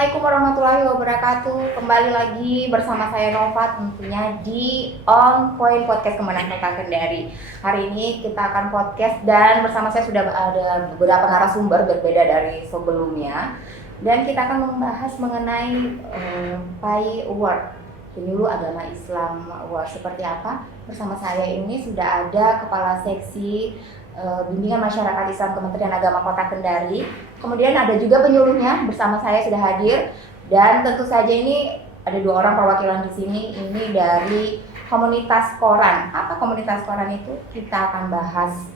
Assalamualaikum warahmatullahi wabarakatuh. Kembali lagi bersama saya Nova tentunya di On Point Podcast Kemenang Kota Kendari. Hari ini kita akan podcast dan bersama saya sudah ada beberapa narasumber berbeda dari sebelumnya. Dan kita akan membahas mengenai PAI Award, Penyuluh Agama Islam Award. Seperti apa? Bersama saya ini sudah ada Kepala Seksi Bimbingan Masyarakat Islam Kementerian Agama Kota Kendari. Kemudian ada juga penyuluhnya bersama saya sudah hadir, dan tentu saja ini ada dua orang perwakilan di sini. Ini dari komunitas koran. Apa komunitas koran itu? Kita akan bahas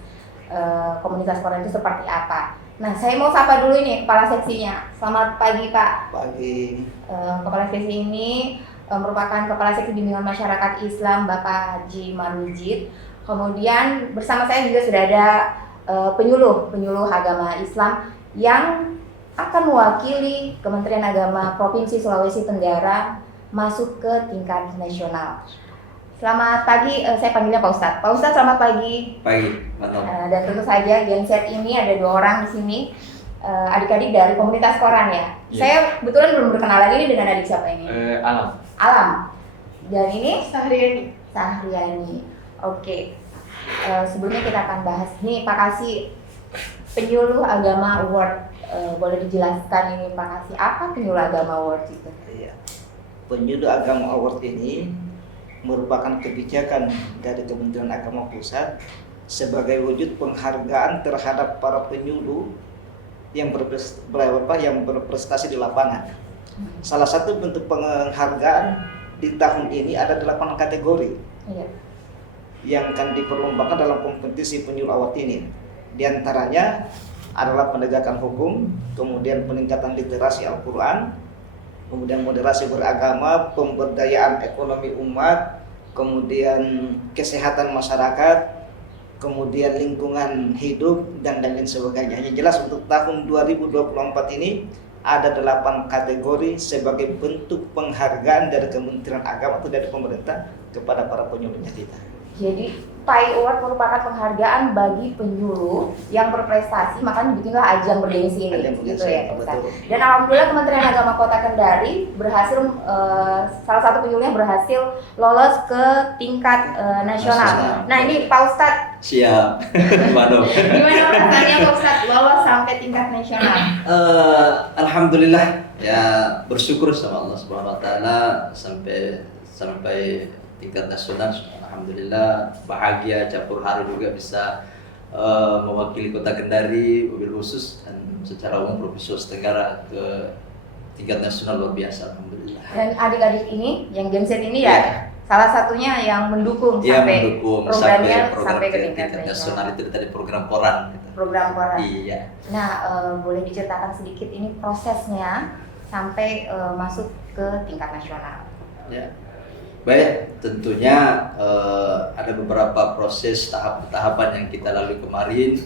komunitas koran itu seperti apa. Nah, saya mau sapa dulu nih kepala seksinya. Selamat pagi, Pak. Pagi. Kepala seksi ini merupakan Kepala Seksi Bimbingan Masyarakat Islam Bapak Haji Marwijid. Kemudian bersama saya juga sudah ada penyuluh agama Islam yang akan mewakili Kementerian Agama Provinsi Sulawesi Tenggara masuk ke tingkat nasional. Selamat pagi, saya panggilnya Pak Ustadz. Pak Ustadz, selamat pagi. Pagi, mantap. Dan tentu saja genset ini ada dua orang di sini, adik-adik dari komunitas koran ya. Saya kebetulan belum berkenalan ini dengan adik siapa ini? Alam. Dan ini? Sahriani. Oke. Sebelumnya kita akan bahas nih Pak Kasih, Penyuluh Agama Award. Boleh dijelaskan ini Pak Kasih, apa Penyuluh Agama Award itu? Iya. Penyuluh Agama Award ini merupakan kebijakan dari Kementerian Agama Pusat sebagai wujud penghargaan terhadap para penyuluh yang berprestasi di lapangan. Salah satu bentuk penghargaan di tahun ini ada 8 kategori yang akan diperlombakan dalam kompetisi penyuluh award ini. Di antaranya adalah penegakan hukum, kemudian peningkatan literasi Al-Quran, kemudian moderasi beragama, pemberdayaan ekonomi umat, kemudian kesehatan masyarakat, kemudian lingkungan hidup, dan lain sebagainya. Yang jelas untuk tahun 2024 ini ada 8 kategori sebagai bentuk penghargaan dari Kementerian Agama atau dari pemerintah kepada para penyuluhnya kita. Jadi PAI Award merupakan penghargaan bagi penyuluh yang berprestasi, makanya dibikinlah ajang bergengsi ini, gitu ya. Dan alhamdulillah Kementerian Agama Kota Kendari berhasil, salah satu penyuluhnya berhasil lolos ke tingkat nasional. Nah ini Pak Ustadz. Siap. Gimana rasanya Pak Ustadz lolos sampai tingkat nasional? Alhamdulillah ya, bersyukur sama Allah Subhanahu Wa Taala sampai tingkat nasional. Alhamdulillah bahagia, campur haru juga bisa mewakili Kota Kendari mobil khusus dan secara umum Provinsi Sulawesi Tenggara ke tingkat nasional. Luar biasa, alhamdulillah. Dan adik-adik ini yang genset ini ya salah satunya yang mendukung sampai programnya sampai ke tingkat nasional. Itu tadi program koran. Program koran. Iya. Nah, boleh diceritakan sedikit ini prosesnya sampai masuk ke tingkat nasional? Ya. Baik, tentunya ada beberapa proses tahapan yang kita lalui kemarin,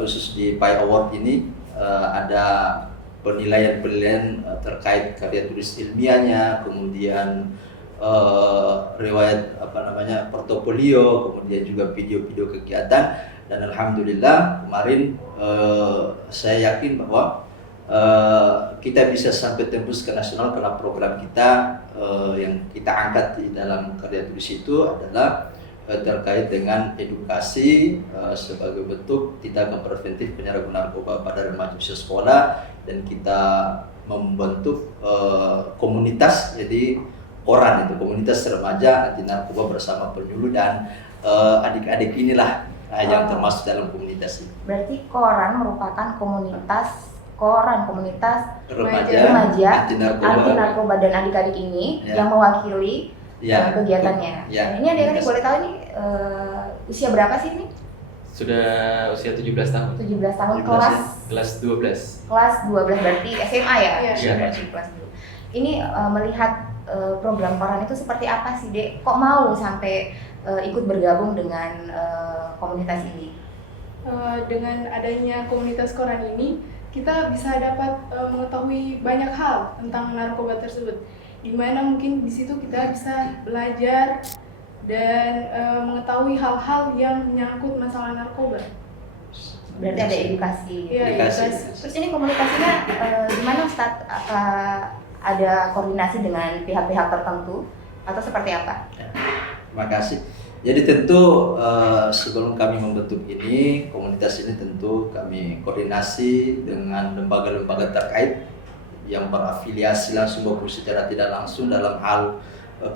khusus di PAI Award ini. Ada penilaian terkait karya tulis ilmiahnya, kemudian riwayat portofolio, kemudian juga video-video kegiatan. Dan alhamdulillah kemarin saya yakin bahwa kita bisa sampai tembus ke nasional karena program kita yang kita angkat di dalam karya tulis itu adalah terkait dengan edukasi sebagai bentuk tindakan preventif penyalahgunaan narkoba pada remaja usia sekolah, dan kita membentuk komunitas, jadi koran itu komunitas remaja anti narkoba bersama penyuluh dan adik-adik inilah yang termasuk dalam komunitas ini. Berarti koran merupakan komunitas remaja anti narkoba dan adik-adik ini yang mewakili kegiatannya. Nah, ini adik-adik boleh tahu nih usia berapa sih ini? Sudah usia 17 tahun. 17 tahun, kelas 12. Kelas 12 berarti SMA ya? Iya. Kelas 2. Ini melihat program koran itu seperti apa sih, Dek? Kok mau sampai ikut bergabung dengan komunitas ini? Dengan adanya komunitas koran ini, kita bisa dapat mengetahui banyak hal tentang narkoba tersebut, di mana mungkin di situ kita bisa belajar dan mengetahui hal-hal yang menyangkut masalah narkoba. Berarti ada edukasi. Iya, Edukasi. Terus ini komunikasinya gimana Ustadz? Ada koordinasi dengan pihak-pihak tertentu atau seperti apa? Terima kasih. Jadi tentu sebelum kami membentuk ini, komunitas ini tentu kami koordinasi dengan lembaga-lembaga terkait yang berafiliasi langsung maupun secara tidak langsung dalam hal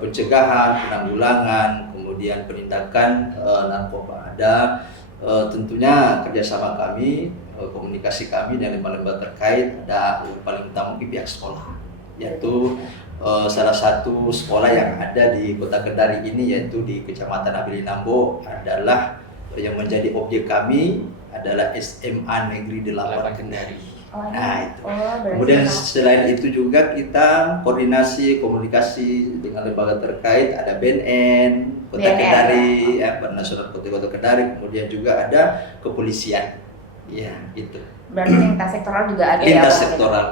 pencegahan, penanggulangan, kemudian penindakan narkoba. Ada tentunya kerjasama kami, komunikasi kami dengan lembaga-lembaga terkait. Ada yang paling utama mungkin pihak sekolah, yaitu salah satu sekolah yang ada di Kota Kendari ini, yaitu di Kecamatan Abili Nambo, adalah yang menjadi objek kami adalah SMA Negeri 8 Kendari. Nah, itu. Kemudian selain itu juga kita koordinasi komunikasi dengan lembaga terkait, ada BNN Kota Kendari, Badan Nasional Kota Kendari, kemudian juga ada kepolisian. Ya, gitu. Berarti lintas sektoral juga ada lintas ya? Sektoral.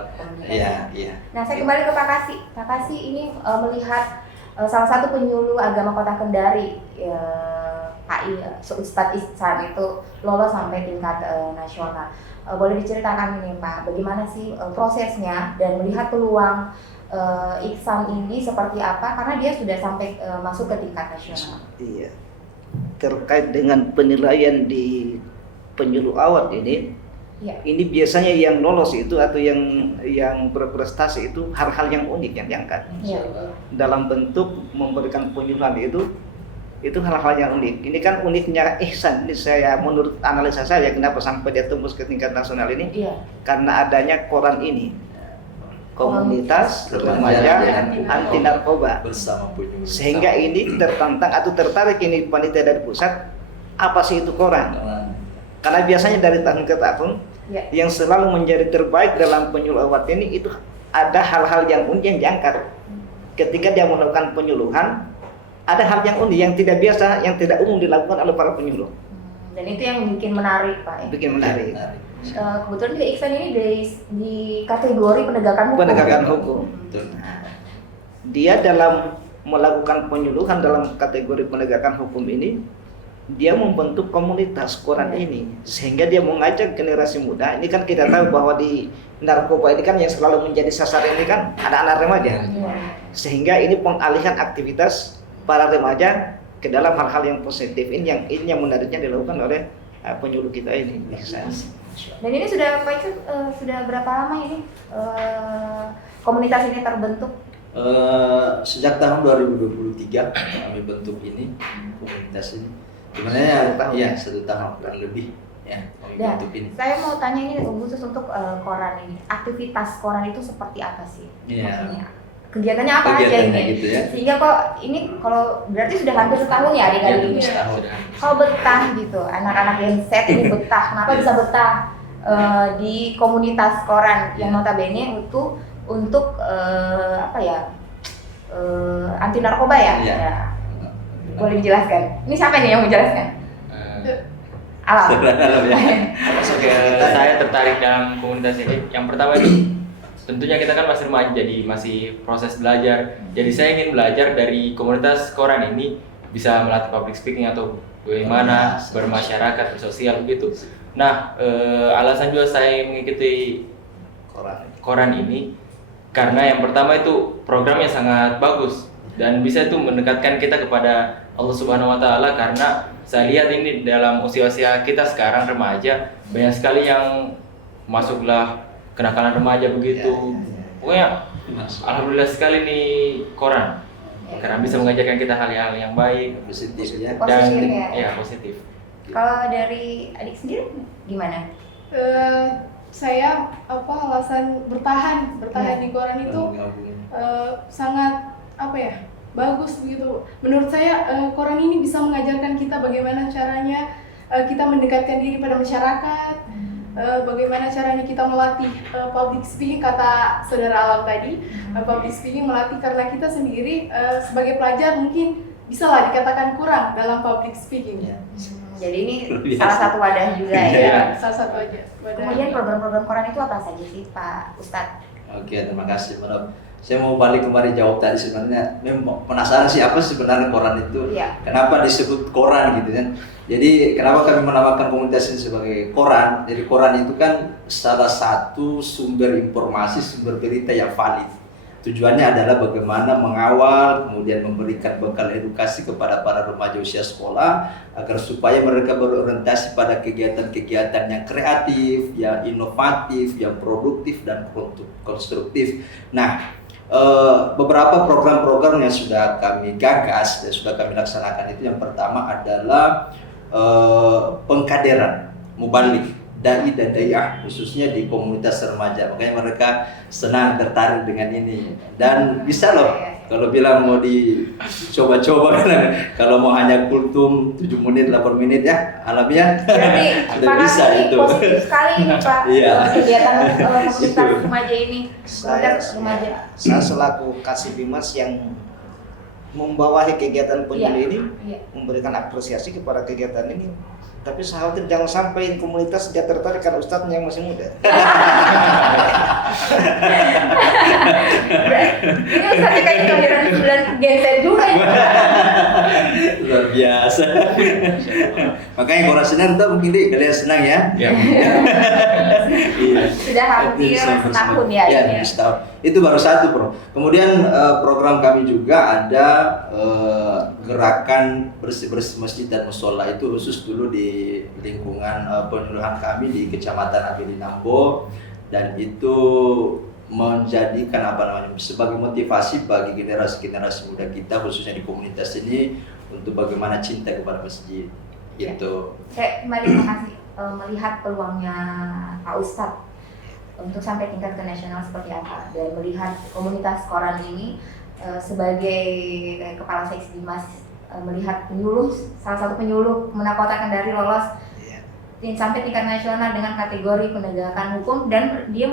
Iya, iya. Nah, saya kembali ke Pak Kasih. Pak Kasih ini melihat salah satu penyuluh agama Kota Kendari, Pak Ustadz Ihsan itu lolos sampai tingkat nasional. Boleh diceritakan ini Pak, bagaimana sih prosesnya dan melihat peluang Ihsan ini seperti apa? Karena dia sudah sampai masuk ke tingkat nasional. Iya. Terkait dengan penilaian di penyuluh awal ini, ya. Ini biasanya yang lolos itu atau yang berprestasi itu hal-hal yang unik yang diangkat. Ya. Dalam bentuk memberikan penyuluhan itu hal-hal yang unik. Ini kan uniknya Ihsan. Ini saya menurut analisa saya kenapa sampai dia tembus ke tingkat nasional ini? Iya. Karena adanya koran ini. Komunitas Remaja Anti Narkoba. Bersama penyuluh. Sehingga ini tertantang atau tertarik ini panitia dari pusat, apa sih itu koran? Karena biasanya dari tahun ke tahun Ya. yang selalu menjadi terbaik dalam penyuluh awat ini itu ada hal-hal yang unik yang diangkat. Ketika dia melakukan penyuluhan, ada hal yang unik yang tidak biasa, yang tidak umum dilakukan oleh para penyuluh. Dan itu yang bikin menarik Pak. Ya. Bikin menarik. Kebetulan juga Ihsan ini di kategori penegakan hukum. Penegakan hukum. Betul. Dia dalam melakukan penyuluhan dalam kategori penegakan hukum ini, dia membentuk komunitas koran ini sehingga dia mengajak generasi muda. Ini kan kita tahu bahwa di narkoba ini kan yang selalu menjadi sasaran ini kan anak-anak remaja. Sehingga ini pengalihan aktivitas para remaja ke dalam hal-hal yang positif. Ini yang menariknya dilakukan oleh penyuluh kita ini. Dan ini sudah Pak Ihsan sudah berapa lama ini komunitas ini terbentuk? Sejak tahun 2023 kami bentuk ini komunitas ini. Sebenarnya ya 1 tahun kurang lebih ya kami Dan bentuk ini. saya mau tanya ini khusus untuk koran ini. Aktivitas koran itu seperti apa sih? Iya. Maksudnya kegiatannya apa aja Kegiatannya ini? gitu ya. Sehingga kok ini kalau berarti sudah hampir setahun ya adik Ya, ini. setahun. Kok betah gitu, anak-anak Gen Z ini betah. Kenapa bisa betah di komunitas koran yang notabene itu untuk apa ya anti narkoba ya? Iya. Ya. Boleh dijelaskan? Ini siapa nih yang menjelaskan? Alam. Ya. Oke, saya tertarik dalam komunitas ini. Yang pertama itu tentunya kita kan masih remaja, jadi masih proses belajar. Jadi saya ingin belajar dari komunitas koran ini bisa melatih public speaking atau bagaimana bermasyarakat, bersosial begitu. Nah, alasan juga saya mengikuti koran ini karena yang pertama itu programnya sangat bagus dan bisa itu mendekatkan kita kepada Allah Subhanahu wa taala, karena saya lihat ini dalam usia-usia kita sekarang remaja banyak sekali yang masuklah kenakalan remaja begitu. Pokoknya alhamdulillah sekali nih koran. Karena bisa mengajarkan kita hal-hal yang baik, Positif ya. dan Positif ya. ya positif. Kalau dari adik sendiri gimana? Saya alasan bertahan di koran itu sangat bagus begitu. Menurut saya koran ini bisa mengajarkan kita bagaimana caranya kita mendekatkan diri pada masyarakat, bagaimana caranya kita melatih public speaking, kata saudara Alam tadi. Public speaking melatih karena kita sendiri sebagai pelajar mungkin bisa lah dikatakan kurang dalam public speaking. Jadi ini salah satu wadah juga ya. Salah satu aja. Kemudian program-program koran itu apa saja sih Pak Ustadz? Oke, terima kasih Mbak. Saya mau balik kembali jawab tadi, sebenarnya memang penasaran sih apa sebenarnya koran itu, Iya. kenapa disebut koran gitu kan. Jadi kenapa kami menamakan komunitas ini sebagai koran? Jadi koran itu kan salah satu sumber informasi, sumber berita yang valid. Tujuannya adalah bagaimana mengawal, kemudian memberikan bekal edukasi kepada para remaja usia sekolah agar supaya mereka berorientasi pada kegiatan-kegiatan yang kreatif, yang inovatif, yang produktif dan konstruktif. Nah, beberapa program-program yang sudah kami gagas dan sudah kami laksanakan itu, yang pertama adalah pengkaderan mubalik dai dan daiah, khususnya di komunitas remaja. Makanya mereka senang, tertarik dengan ini, dan bisa loh kalau bilang mau dicoba-coba kalau mau hanya kultum 7 menit 8 menit ya alamiah. Berarti sudah bisa itu. Positif sekali ini Pak. Iya. Kegiatan komunitas remaja ini. Saya selaku Kasih Bimas yang membawahi kegiatan penyuluh ini, memberikan apresiasi kepada kegiatan ini. Tapi saya khawatir jangan sampai komunitas dia tertarik karena ustadznya yang masih muda. Ini ustadznya kayak kelahiran 9 genset juga ya. Luar biasa. Makanya koran senang tuh mungkin kalian senang ya. Ya. Iya. Sudah hampir setahun ya. Ya, setahun. Itu baru satu, Bro. Kemudian program kami juga ada gerakan bersih-bersih masjid dan musola, itu khusus dulu di lingkungan penyuluhan kami di Kecamatan Abeli Nambo, dan itu menjadikan sebagai motivasi bagi generasi-generasi muda kita khususnya di komunitas ini untuk bagaimana cinta kepada masjid. Gitu. Saya kembali makasih melihat peluangnya Pak Ustadz untuk sampai tingkat ke nasional seperti apa, dan melihat komunitas koran ini sebagai kepala seksi Dimas, melihat penyuluh, salah satu penyuluh Kota Kendari lolos sampai tingkat nasional dengan kategori penegakan hukum, dan dia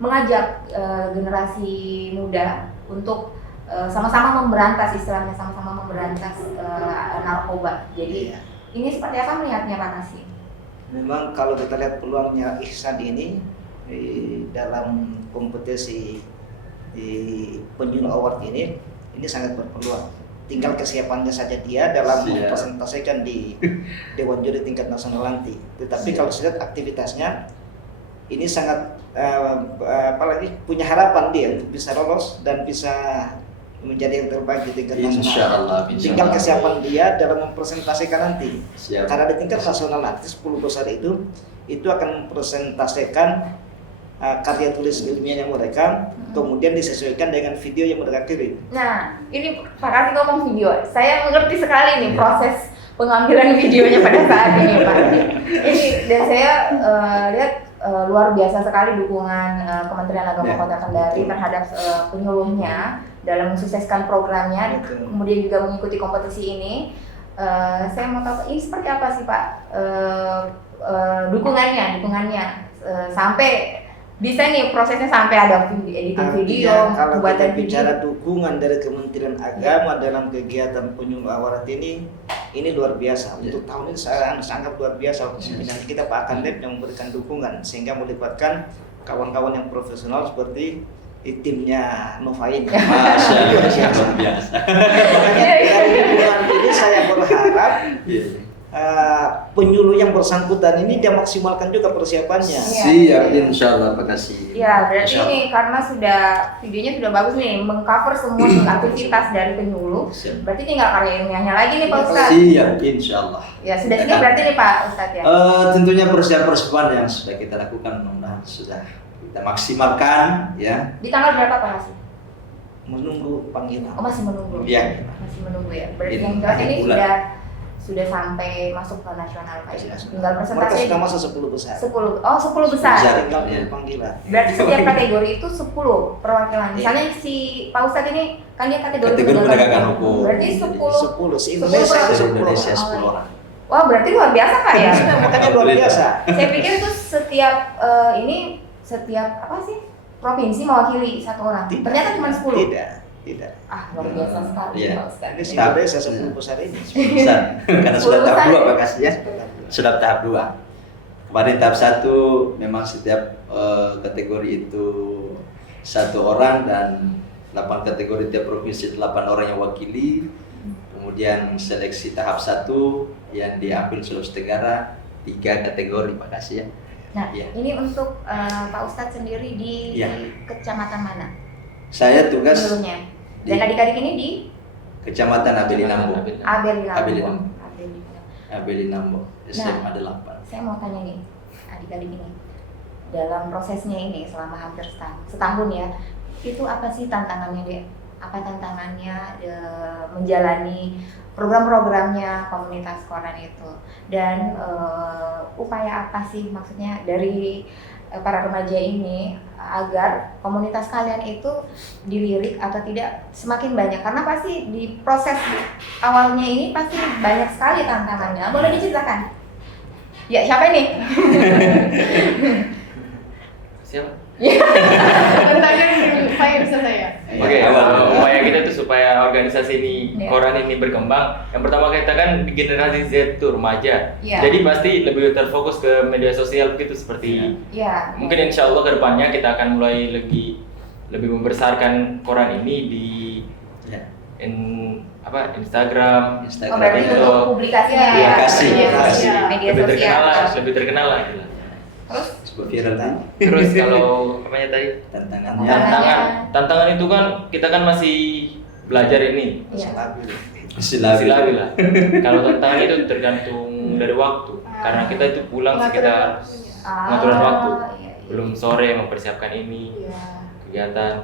mengajak generasi muda untuk sama-sama memberantas, istilahnya sama-sama memberantas narkoba. Jadi ini seperti apa melihatnya Pak Kasih? Memang kalau kita lihat peluangnya Ihsan ini dalam kompetisi penyuluh award ini sangat berpeluang. Tinggal kesiapannya saja dia dalam mempresentasikan di Dewan Juri tingkat nasional nanti. Tetapi kalau saya lihat aktivitasnya ini sangat apalagi punya harapan dia untuk bisa lolos dan bisa menjadi yang terbaik di tingkat nasional. Insyaallah. Tinggal kesiapan dia dalam mempresentasikan nanti. Siap. Karena di tingkat nasional nanti 10 besar itu akan mempresentasikan karya tulis ilmiahnya mereka, kemudian disesuaikan dengan video yang mereka kirim. Nah, ini Pak Kasih ngomong video, saya mengerti sekali nih proses pengambilan videonya pada saat ini Pak. Ini dan saya lihat luar biasa sekali dukungan Kementerian Agama Kota Kendari terhadap penyuluhnya dalam mensukseskan programnya, kemudian juga mengikuti kompetisi ini. Saya mau tahu ini seperti apa sih Pak dukungannya sampai bisa nih prosesnya sampai ada editing video, kalau pembuatan kita bicara dukungan dari Kementerian Agama dalam kegiatan penyuluh award ini luar biasa. Untuk tahun ini saya sangat luar biasa. Dengan kita Pak Akandep yang memberikan dukungan sehingga melibatkan kawan-kawan yang profesional seperti timnya Novain. Masya Allah, luar biasa. Makanya dari dukungan ini saya berharap penyuluh yang bersangkutan ini dia maksimalkan juga persiapannya. Siap, insyaallah Pak Kasih. Ya, berarti ini karena videonya sudah bagus nih, mengcover semua aktivitas dari penyuluh. Berarti tinggal karya ilmiahnya lagi nih Pak Ustadz. Siap, insyaallah. Ya, sudah siap berarti nih Pak Ustadz ya. Tentunya persiapan yang sudah kita lakukan mudah-mudahan sudah kita maksimalkan ya. Di tanggal berapa Pak Kasih? Menunggu panggilan. Oh, masih menunggu. Iya. Masih menunggu ya. Berarti Ini yang jelas ini bulan. sudah sampai masuk ke nasional Pak. Tinggal Mereka presentasi. sudah masuk 10 besar. 10 besar. Tinggal panggilan. Berarti setiap kategori itu 10 perwakilan. Misalnya si Pak Ustadz ini kan dia kategori penegakan hukum. Berarti 10 se-Indonesia itu 10 Indonesia orang. 10 orang. Wah, berarti luar biasa Pak ya. Makanya luar biasa. Saya pikir itu setiap apa sih? Provinsi mewakili satu orang. Ternyata cuma 10. Tidak. Ah, luar biasa sekali Iya. Pak Ustadz. Ini Indonesia 10 besar ini. Besar. Karena sudah 10 tahap besar. 2 Pak Kasih ya. Sudah tahap 2. Kemarin tahap 1 memang setiap kategori itu 1 orang, dan 8 kategori tiap provinsi 8 orang yang wakili. Kemudian seleksi tahap 1 yang diambil Sulawesi Tenggara 3 kategori. Makasih ya. Nah, Iya. ini untuk Pak Ustadz sendiri di Iya. kecamatan mana? Saya tugas Dulunya. di Dan adik-adik ini di Kecamatan Abelinambo. Abelinambo. Abelinambo, SMA 8. Saya mau tanya nih, adik-adik ini, dalam prosesnya ini selama hampir setahun ya, itu apa sih tantangannya, Dek? Apa tantangannya menjalani program-programnya komunitas Quran itu? Dan upaya apa sih maksudnya dari para remaja ini agar komunitas kalian itu dilirik atau tidak semakin banyak? Karena pasti di proses awalnya ini pasti banyak sekali tantangannya. Boleh diceritakan? Ya, siapa ini? Siapa? Bertanya supaya bisa saya. Oke, upaya kita itu supaya organisasi ini, Iya. Quran ini berkembang. Yang pertama kita kan di generasi Z itu remaja. Iya. Jadi pasti lebih terfokus ke media sosial begitu seperti Ya. mungkin insya Allah kedepannya kita akan mulai lebih membesarkan Quran ini di Ya. Oh, Instagram, Instagram. berarti TikTok. untuk publikasinya Iya, ya. publikasi. Media lebih sosial. terkenal lah, lebih terkenal lah. Gila. Terus Sebuah viral nih. Terus kalau apanya tadi? Tantangannya. Tantangan itu kan kita kan masih belajar ini. Iya. Masih Masih labil. labil lah. Kalau tantangan itu tergantung dari waktu. Karena kita itu pulang sekitar pengaturan waktu. Iya, iya. Belum sore mempersiapkan ini Iya, kegiatan.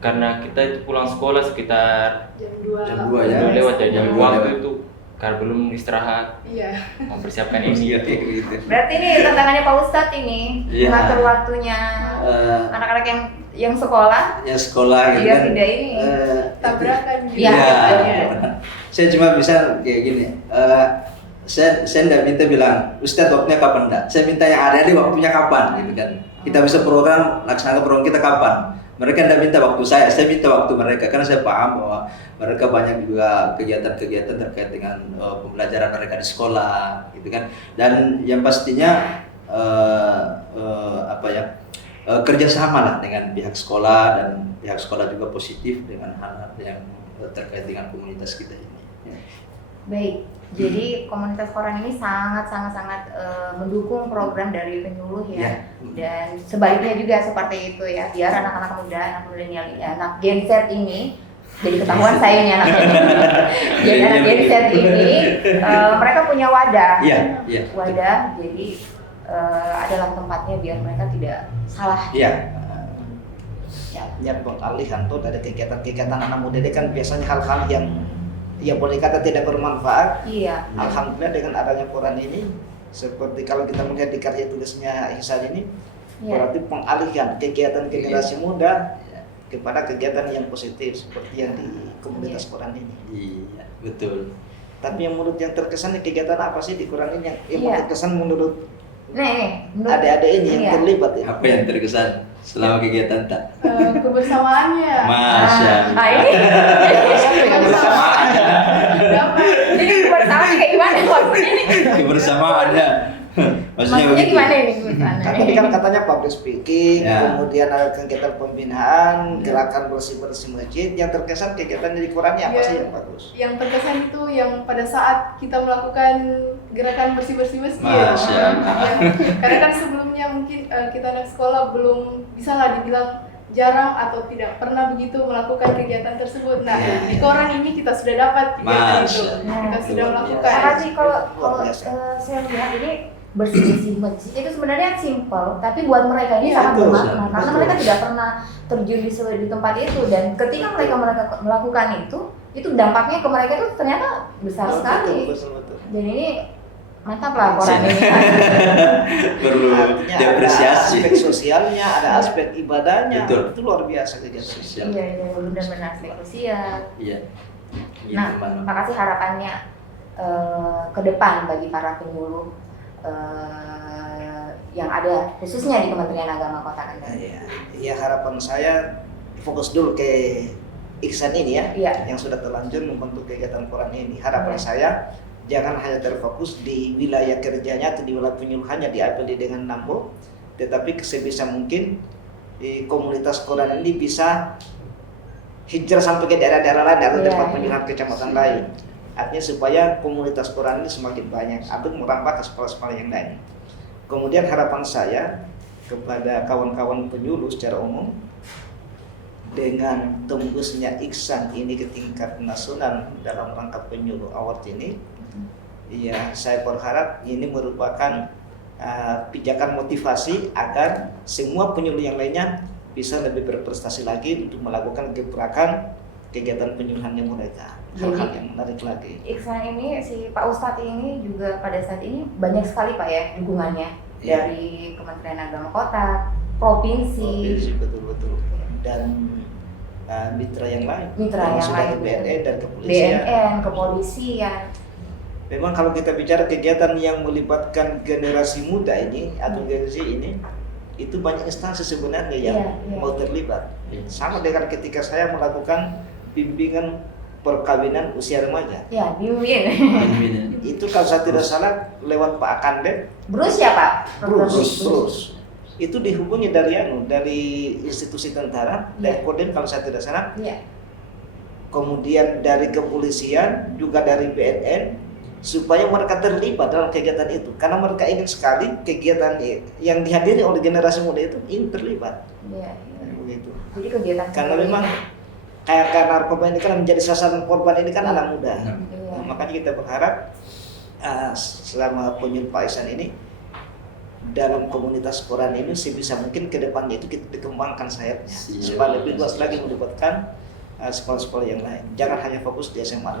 Karena kita itu pulang sekolah sekitar jam 2. Jam 2 ya. udah lewat ya jam Jam 2 dua waktu lewat. itu. Karena belum istirahat Iya. mempersiapkan Iya, ini. kayak gitu. Berarti ini tantangannya Pak Ustadz ini Iya. mengatur waktunya anak-anak yang sekolah Yang sekolah gitu biar kan. tidak ini. Tabrakan gitu. Iya. Iya. Saya cuma bisa kayak gini. Saya tidak minta bilang Ustadz waktunya kapan enggak. Saya minta yang ada di waktunya kapan gitu kan. Kita bisa program laksanakan program kita kapan. Mereka tidak minta waktu saya minta waktu mereka karena saya paham bahwa mereka banyak juga kegiatan-kegiatan terkait dengan pembelajaran mereka di sekolah gitu kan. Dan yang pastinya kerjasama lah dengan pihak sekolah dan pihak sekolah juga positif dengan hal-hal yang terkait dengan komunitas kita ini. Ya. Baik. Jadi komunitas Quran ini sangat mendukung program dari penyuluh ya. Ya. Dan sebaliknya juga seperti itu ya. Biar anak-anak muda, anak milenial, anak Gen Z ini jadi ketahuan saya nih anak jadi anak Gen Z ini mereka punya wadah. Iya, iya. Wadah jadi adalah tempatnya biar mereka tidak salah. Iya. Ya, pengalihan tuh dari kegiatan-kegiatan anak muda ini kan biasanya hal-hal yang ya boleh kata tidak bermanfaat. Iya. Alhamdulillah dengan adanya Quran ini, seperti kalau kita melihat di karya tulisnya Ihsan ini, Iya. berarti pengalihan kegiatan generasi muda kepada kegiatan yang positif seperti yang di komunitas Quran ini. Iya, betul. Tapi yang menurut yang terkesan kegiatan apa sih di Quran ini yang Iya. terkesan menurut Nah ini menurut adik-adik ini yang Iya. terlibat ya? Apa yang terkesan selama kegiatan tak? Kebersamaannya. Masya Allah. Ah, ini Kebersamaan. jadi kebersamaan kayak gimana maksudnya ini? Kebersamaan ya. Maksudnya begitu. gimana ini kebersamaan? Kan tadi kan katanya public speaking, Ya. kemudian ada kegiatan pembinaan, gerakan bersih-bersih masjid. Yang terkesan kegiatan di Qurannya apa Iya. sih yang bagus? Yang terkesan itu yang pada saat kita melakukan gerakan bersih-bersih masjid. Masya Allah. Ya. Karena kan sebelumnya mungkin kita anak sekolah belum bisa lah dibilang jarang atau tidak pernah begitu melakukan kegiatan tersebut. Nah, Iya. di Quran ini kita sudah dapat kegiatan itu. Masya Allah. Kita sudah Luar melakukan. Apa sih kalau Luar biasa. saya lihat ini bersih-bersih masjid itu sebenarnya simple, tapi buat mereka ini Iya, sangat betul. bermakna karena Betul. mereka tidak pernah terjun di tempat itu dan ketika mereka melakukan itu dampaknya ke mereka itu ternyata besar sekali. Betul. Dan ini mantap lah Quran ini. Perlu Artinya ada diapresiasi. aspek sosialnya, ada aspek ibadahnya. Betul. Itu luar biasa kegiatan. Sosial. Iya, benar-benar aspek sosial. Iya. Gitu, Nah, Mbak. terima kasih harapannya ke depan bagi para penyuluh yang ada khususnya di Kementerian Agama Kota Nah, Kendal. ya harapan saya fokus dulu ke Ihsan ini ya, Iya. yang sudah terlanjur membentuk kegiatan Quran ini. Harapan Iya. saya jangan hanya terfokus di wilayah kerjanya atau di wilayah penyuluhannya di APD dengan Nambo, tetapi sebisa mungkin di komunitas Quran ini bisa hijrah sampai ke daerah-daerah lain atau Iya, tempat iya. penyuluhan kecamatan lain. Artinya supaya komunitas Quran ini semakin banyak atau merambah ke sekolah-sekolah yang lain. Kemudian harapan saya kepada kawan-kawan penyuluh secara umum, dengan tembusnya Iksan ini ke tingkat nasional dalam rangka penyuluh award ini, ya saya berharap ini merupakan pijakan motivasi agar semua penyuluh yang lainnya bisa lebih berprestasi lagi untuk melakukan gebrakan kegiatan penyuluhannya mereka, hal-hal yang menarik lagi. Iksan ini, si Pak Ustadz ini juga pada saat ini banyak sekali Pak ya dukungannya Iya. dari Kementerian Agama Kota, provinsi, Betul-betul. Dan mitra yang lain, Mitra yang termasuk lain, dari BNN dan kepolisian. BNN, kepolisian. Memang kalau kita bicara kegiatan yang melibatkan generasi muda ini atau Gen Z ini, itu banyak instansi sebenarnya yang Iya. mau terlibat. Sama dengan ketika saya melakukan bimbingan perkawinan usia remaja. Ya, bimbing. Itu kalau saya tidak salah lewat Pak Akande, Brus ya Pak? Program Bruce. Itu dihubungi dari institusi tentara, dari Iya. Kodim kalau saya tidak salah. Iya. Kemudian dari kepolisian, juga dari BNN, supaya mereka terlibat dalam kegiatan itu, karena mereka ingin sekali kegiatan yang dihadiri oleh generasi muda itu ingin terlibat. Iya. Begitu. Jadi kegiatan Karena seperti memang ini. kayak narkoba ini kan menjadi sasaran korban ini kan anak muda. Iya. Makanya kita berharap selama penyuluh Pak Iksan ini dalam komunitas Quran ini sebisa mungkin ke depannya itu kita dikembangkan sayapnya supaya lebih luas lagi melibatkan sekolah-sekolah yang lain. Jangan hanya fokus di SMA 8.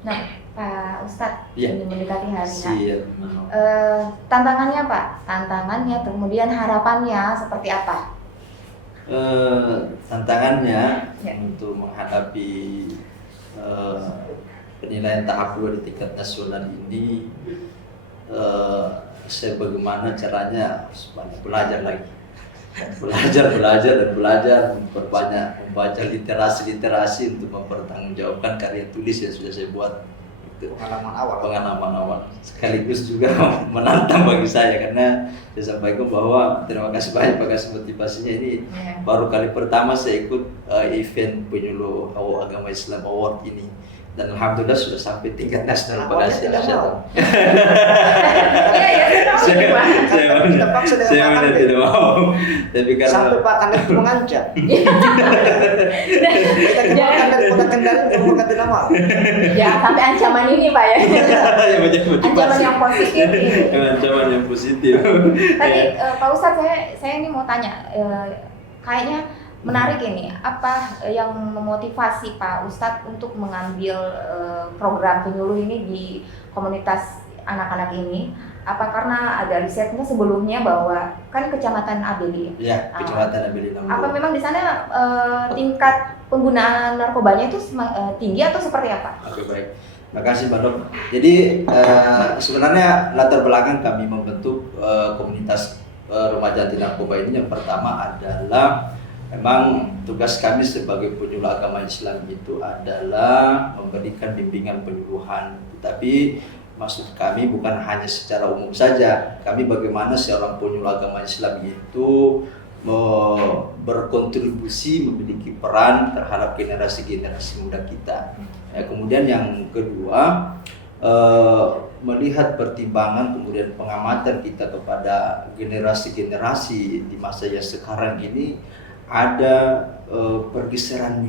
Nah, Pak Ustadz, Iya. ini mendekati hari H. Siap. Tantangannya Pak, tantangannya kemudian harapannya seperti apa? Tantangannya Ya. untuk menghadapi penilaian tahap 2 di tingkat nasional ini, saya bagaimana caranya supaya belajar lagi, belajar, membaca literasi untuk mempertanggungjawabkan karya tulis yang sudah saya buat. Itu pengalaman awal sekaligus juga menantang bagi saya, karena saya sampaikan bahwa terima kasih banyak atas motivasinya. Ini Iya. baru kali pertama saya ikut event penyuluh agama Islam Award ini, dan alhamdulillah sudah sampai tingkat nasional. Terima kasih. Tidak mau. Iya, saya tahu Saya Pak. Kita paksa dengan saya Pak memang Kande. tidak mau, tapi karena Sampai Pak Kande itu mengancam. Kita kembangkan dari Kota Kendari ke Kota tidak mau. Ya, sampai ancaman ini Pak ya. yang banyak motivasi. Ancaman yang positif ini. Ancaman yang positif. Tadi Ya. Pak Ustadz, saya ini mau tanya, kayaknya menarik ini, apa yang memotivasi Pak Ustadz untuk mengambil program penyuluh ini di komunitas anak-anak ini? Apa karena ada risetnya sebelumnya bahwa kan Kecamatan Abeli, Ya, Kecamatan Abeli apa memang di sana tingkat penggunaan narkobanya itu tinggi atau seperti apa? Oke, baik. Terima kasih Mbak Dok. Jadi sebenarnya latar belakang kami membentuk komunitas remaja anti narkoba ini, yang pertama adalah memang tugas kami sebagai penyuluh agama Islam itu adalah memberikan bimbingan penyuluhan. Tapi maksud kami bukan hanya secara umum saja. Kami bagaimana seorang penyuluh agama Islam itu berkontribusi, memiliki peran terhadap generasi-generasi muda kita. Ya, kemudian yang kedua, melihat pertimbangan kemudian pengamatan kita kepada generasi-generasi di masa yang sekarang ini, ada pergeseran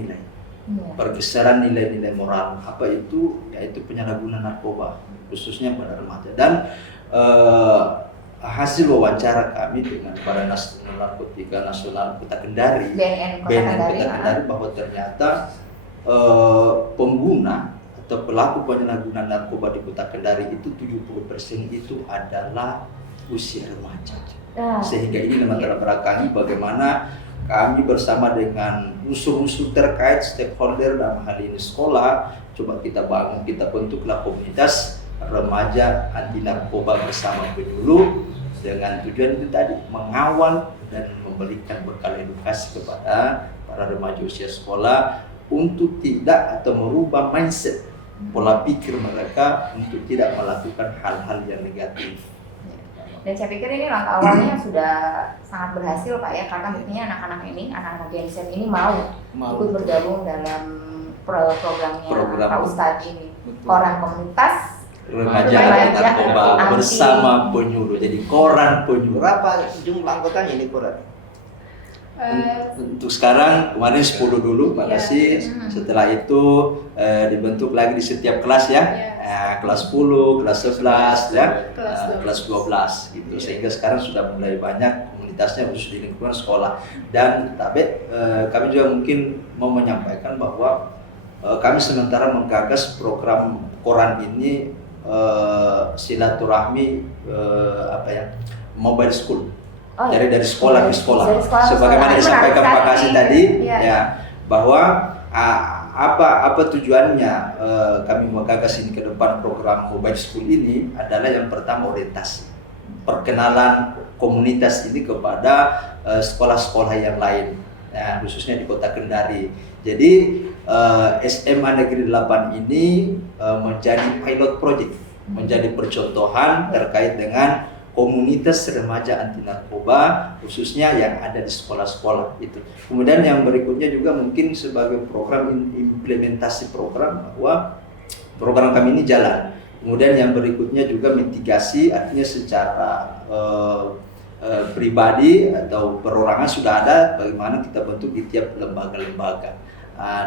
nilai-nilai moral. Apa itu? Yaitu penyalahgunaan narkoba, khususnya pada remaja. Dan hasil wawancara kami dengan Badan Narkotika Nasional Kota Kendari, BNN Kota Kendari, bahwa ternyata pengguna atau pelaku penyalahgunaan narkoba di Kota Kendari itu 70% itu adalah usia remaja. Sehingga ini latar belakangi bagaimana kami bersama dengan unsur-unsur terkait stakeholder dalam hal ini sekolah, coba kita bangun, kita bentuklah komunitas remaja anti narkoba bersama penyuluh, dengan tujuan itu tadi, mengawal dan memberikan bekal edukasi kepada para remaja usia sekolah untuk tidak atau merubah mindset, pola pikir mereka untuk tidak melakukan hal-hal yang negatif. Dan saya pikir ini langkah awalnya sudah sangat berhasil Pak ya, karena buktinya anak-anak ini, anak-anak Gen Z ini mau ikut bergabung dalam programnya Pak Ustadz ini. Koran komunitas Remaja anti narkoba bersama penyuluh, jadi koran penyuluh. Berapa jumlah anggotanya ini koran? Untuk sekarang kemarin 10 dulu, makasih. Setelah itu dibentuk lagi di setiap kelas ya. Kelas 10, kelas 11 ya, kelas 12 gitu. Sehingga sekarang sudah mulai banyak komunitasnya khusus di lingkungan sekolah. Dan kami juga mungkin mau menyampaikan bahwa kami sementara menggagas program koran ini silaturahmi mobile school. Dari sekolah ke sekolah. Sebagaimana disampaikan Pak Kasih tadi, ya bahwa apa tujuannya kami menggagas ini ke depan program mobile school ini adalah yang pertama orientasi, perkenalan komunitas ini kepada sekolah-sekolah yang lain, ya, khususnya di Kota Kendari. Jadi SMA Negeri 8 ini menjadi pilot project, menjadi percontohan terkait dengan komunitas remaja anti narkoba khususnya yang ada di sekolah-sekolah itu. Kemudian yang berikutnya juga mungkin sebagai program implementasi program bahwa program kami ini jalan. Kemudian yang berikutnya juga mitigasi, artinya secara pribadi atau perorangan sudah ada bagaimana kita bentuk di tiap lembaga-lembaga.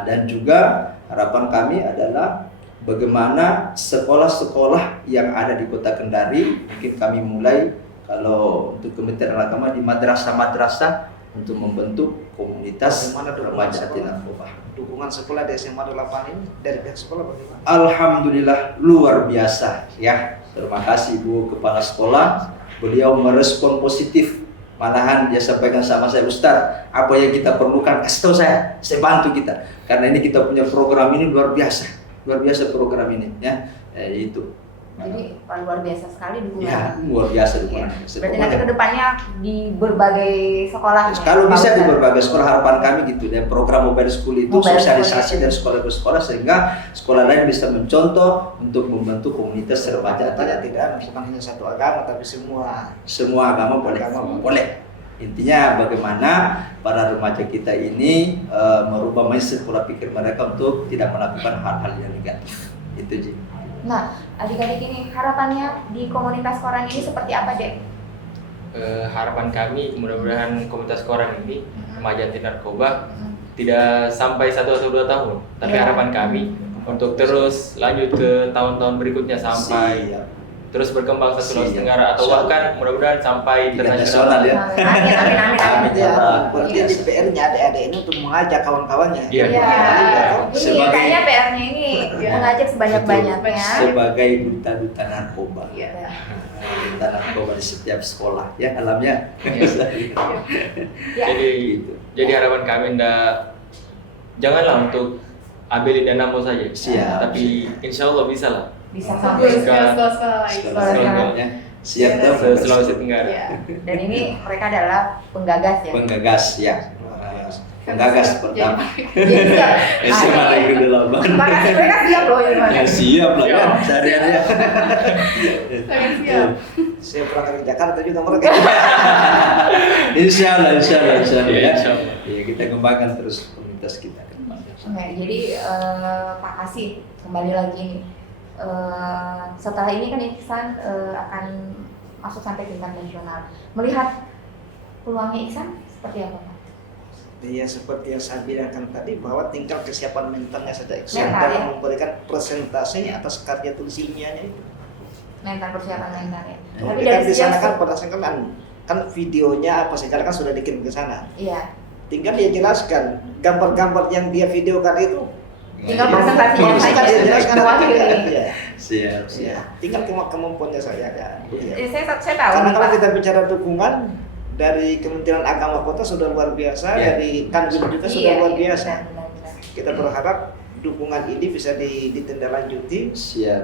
Dan juga harapan kami adalah bagaimana sekolah-sekolah yang ada di Kota Kendari, mungkin kami mulai kalau untuk Kementerian Agama di madrasah-madrasah untuk membentuk komunitas remaja anti narkoba. Dukungan sekolah di SMA 8 ini dari pihak sekolah bagaimana? Alhamdulillah luar biasa ya. Terima kasih Bu Kepala Sekolah, beliau merespon positif. Malahan dia sampaikan sama saya, Ustadz, apa yang kita perlukan kasih tahu saya bantu kita. Karena ini kita punya program ini luar biasa program ini ya, itu. Jadi luar biasa sekali dukungan. Ya, luar biasa dukungan. Berarti nanti kedepannya di berbagai sekolah. Kalau bisa di berbagai sekolah, harapan kami gitu. Dan program mobile school itu sosialisasi dari sekolah ke sekolah sehingga sekolah lain bisa mencontoh untuk membentuk komunitas remaja. Tidak bukan hanya satu agama tapi semua agama boleh. Intinya bagaimana para remaja kita ini merubah mindset pola pikir mereka untuk tidak melakukan hal-hal yang negatif. Itu Ji. Nah, adik-adik ini harapannya di komunitas koran ini seperti apa, Dek? Harapan kami mudah-mudahan komunitas koran ini remaja anti narkoba tidak sampai 1 atau 2 tahun, tapi harapan kami untuk terus lanjut ke tahun-tahun berikutnya sampai terus berkembang ke Sulawesi Tenggara atau bahkan mudah-mudahan sampai internasional ya. Amin. Berarti di PR-nya adik-adik ini untuk mengajak kawan-kawannya. Iya. Ini kayaknya PR-nya ini mengajak sebanyak-banyaknya sebagai duta-duta narkoba. Duta narkoba di setiap sekolah ya alamnya. Jadi harapan kami janganlah untuk ambil danamu saja. Tapi insya Allah bisa lah. Bisa sampai sekolah-sekolahnya siap tuh Sulawesi Tenggara. Dan ini mereka adalah penggagas ya. Penggagas pertama. SMA Negeri 8. Makasih mereka siap loh ini. Siap lah ya sehari-hari. Siap. Saya pulang ke Jakarta juga mereka. Insya Allah ya. Insyaallah. Ya kita kembangkan terus komunitas kita. Jadi Pak Kasih kembali lagi nih. Setelah ini kan Iksan akan masuk sampai tingkat nasional. Melihat peluangnya Iksan seperti apa Pak? Ya seperti yang saya bilangkan tadi bahwa tingkat kesiapan mentalnya saja Iksan Mental, dalam memberikan presentasi atas karya tulis ilmiahnya itu. Mental persiapan mentalnya. Tapi Kita dari di sana sejak kan berdasarkan kan videonya apa sekarang kan sudah dikirim ke sana. iya. Tinggal dia jelaskan gambar-gambar yang dia videokan itu. Tinggal presentasinya saja Dia jelaskan mewakili. Siap. Tinggal kemampuannya saya kan. Saya tahu. Karena nih, kalau Pak. kita bicara dukungan dari Kementerian Agama Kota sudah luar biasa, dari Kanwil juga sudah luar biasa. Benar. Kita berharap dukungan ini bisa ditindaklanjuti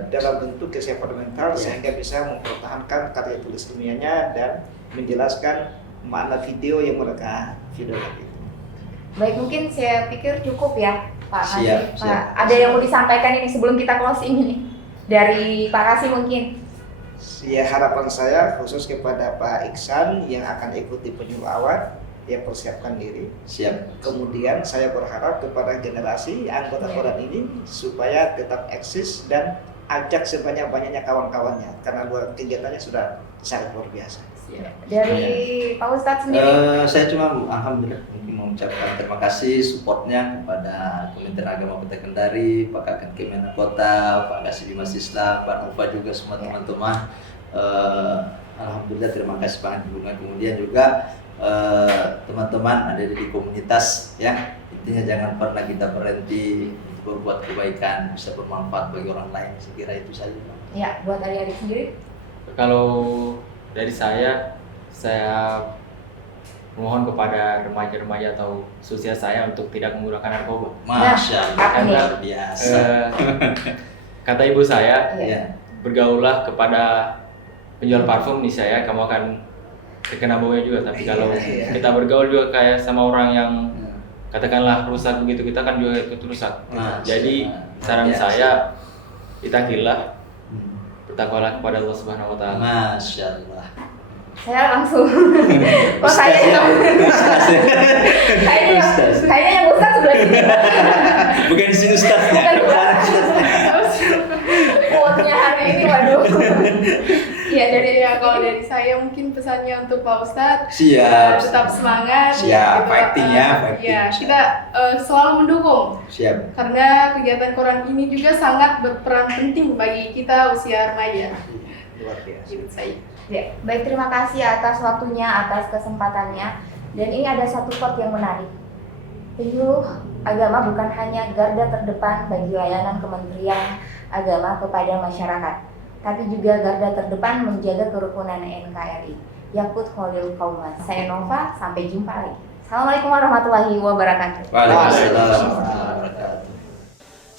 dalam bentuk kesiapan mental sehingga bisa mempertahankan karya tulis ilmiahnya dan menjelaskan makna video yang mereka videokan itu. Baik, mungkin saya pikir cukup ya Pak Kasih. Siap. Ada yang mau disampaikan ini sebelum kita closing ini dari Pak Kasih mungkin? Ya, harapan saya khusus kepada Pak Iksan yang akan ikuti penyuluh awal, ya persiapkan diri. Siap. Kemudian saya berharap kepada generasi anggota Koran ini supaya tetap eksis dan ajak sebanyak-banyaknya kawan-kawannya karena luar kegiatannya sudah sangat luar biasa. Dari Pak Ustadz sendiri. Saya cuma alhamdulillah mungkin mengucapkan terima kasih supportnya kepada Kementerian Agama Kota Kendari, Pak Kakak Kemenak Kota, Pak Kasih Bimas Islam, Pak Nova juga semua teman-teman. Alhamdulillah terima kasih banget dukungan. Kemudian juga teman-teman ada di komunitas ya, intinya jangan pernah kita berhenti untuk berbuat kebaikan, bisa bermanfaat bagi orang lain. Saya kira itu saja. Ya, buat adik-adik sendiri. Kalau dari saya mohon kepada remaja-remaja atau usia saya untuk tidak menggunakan narkoba. Masya Allah, Nah, luar biasa. Kata ibu saya, Ya. bergaulah kepada penjual parfum nih saya, kamu akan terkena baunya juga. Tapi kalau kita bergaul juga kayak sama orang yang katakanlah rusak begitu, kita kan juga ikut rusak. Jadi saran saya, itakillah, bertakwalah kepada Allah Subhanahu Wa Taala. Masya Allah. Saya langsung. Kok saya kayaknya yang Ustadz sudah di Bukan di sini Ustaznya. quote-nya hari ini, waduh. Iya, Jadi ya kalau dari saya mungkin pesannya untuk Pak Ustadz, Siap. tetap semangat. Siap, fighting ya, fighting. Ya, kita selalu mendukung Siap. karena kegiatan Quran ini juga sangat berperan penting bagi kita usia remaja. Luar biasa. Gitu saya. Ya, baik, terima kasih atas waktunya, atas kesempatannya. Dan ini ada satu quote yang menarik. Penyuluh agama bukan hanya garda terdepan bagi layanan Kementerian Agama kepada masyarakat, tapi juga garda terdepan menjaga kerukunan NKRI. Yakut Khalil Kauman. Saya Nova, sampai jumpa lagi. Assalamualaikum warahmatullahi wabarakatuh. Waalaikumsalam warahmatullahi wabarakatuh.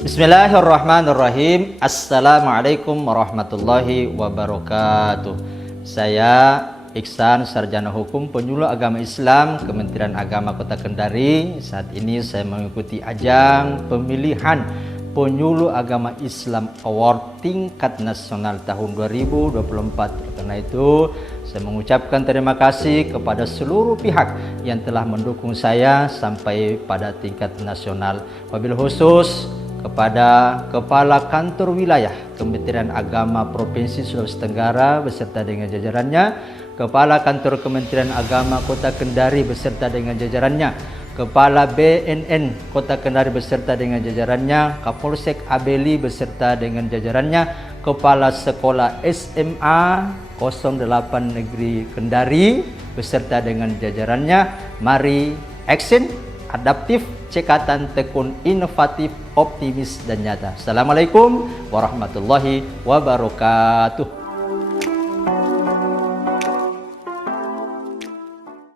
Bismillahirrahmanirrahim. Assalamualaikum warahmatullahi wabarakatuh. Saya Iksan, Sarjana Hukum Penyuluh Agama Islam Kementerian Agama Kota Kendari. Saat ini saya mengikuti ajang pemilihan Penyuluh Agama Islam Award tingkat nasional tahun 2024. Karena itu saya mengucapkan terima kasih kepada seluruh pihak yang telah mendukung saya sampai pada tingkat nasional. Wabil khusus kepada Kepala Kantor Wilayah Kementerian Agama Provinsi Sulawesi Tenggara beserta dengan jajarannya, Kepala Kantor Kementerian Agama Kota Kendari beserta dengan jajarannya, Kepala BNN Kota Kendari beserta dengan jajarannya, Kapolsek Abeli beserta dengan jajarannya, Kepala Sekolah SMA 08 Negeri Kendari beserta dengan jajarannya. Mari action, adaptif, cekatan, tekun, inovatif, optimis dan nyata. Assalamualaikum warahmatullahi wabarakatuh.